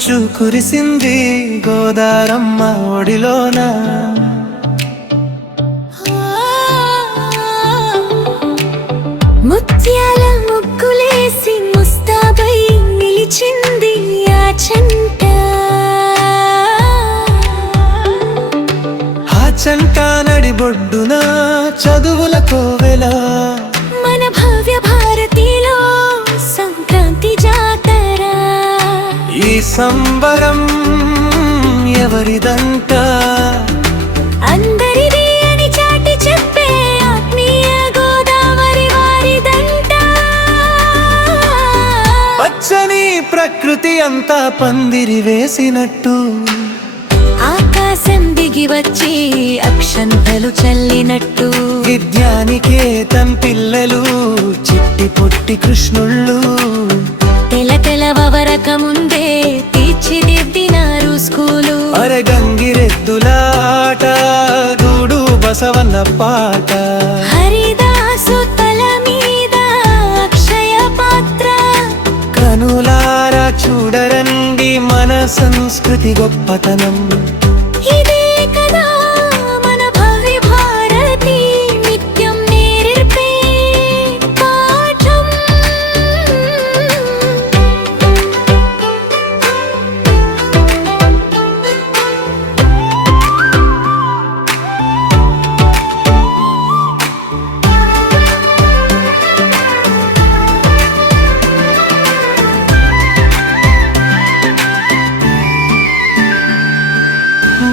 మంచు కురిసింది గోదారమ్మ ఒడిలోన. ముత్యాల ముగ్గులేసి ముస్తాబై నిలిచింది ఆ చెంట. ఆ చెంట నడిబొడ్డున చదువుల కోవెల. మన భవ్య భారతిలో సంక్రాంతి జాతర. ఈ సంబరం ఎవరిదంట? అందరిది అని చాటి చెప్పే ఆత్మీయ గోదావరి వారిదంట. పచ్చని ప్రకృతి అంతా పందిరి వేసినట్టు, ఆకాశం దిగి వచ్చి అక్షంతలు చల్లినట్టు, విద్యానికేతన్ పిల్లలు చిట్టి పొట్టి కృష్ణుళ్ళు తెల తెలవరక ముందే తీర్చిదిద్దినారు స్కూలు. అరగంగిరెద్దుల ఆట, దూడు బసవన్న పాట, హరిదాసు తల మీద అక్షయ పాత్ర. కనులారా చూడరండి మన సంస్కృతి గొప్పతనం. ఇదే కదా మన భవ్య భారతి నిత్యం నేర్పే పాఠం.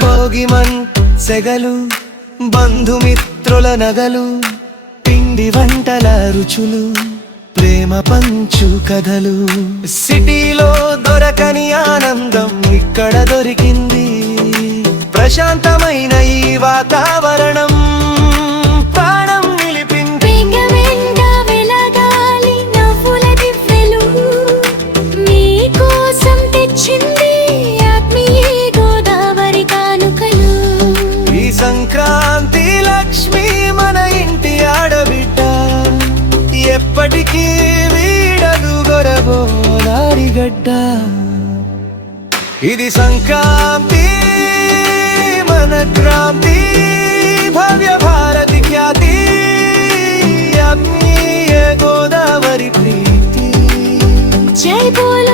భోగిమన్ సెగలు, బంధుమిత్రుల నగలు, పిండి వంటల రుచులు, ప్రేమ పంచు కథలు. సిటీలో దొరకని ఆనందం ఇక్కడ దొరికింది. ప్రశాంతమైన ఈ వాతావరణం ప్రాణం నిలిపింది. వేగవేగంగా వెలగాలి నవ్వుల దివ్వెలు, మీకోసం తెచ్చింది ఆత్మీయ గోదావరి కానుకలు. ఈ సంక్రాంతి లక్ష్మి మన ఇంటి ఆడబిడ్డ, ఎప్పటికీ వీడదు గొరబోలారిగడ్డ. ఇది సంక్రాంతి మన క్రాంతి, భవ్య భారతి ఖ్యాతి, ఆత్మీయ గోదావరి ప్రీతి. జై బోలో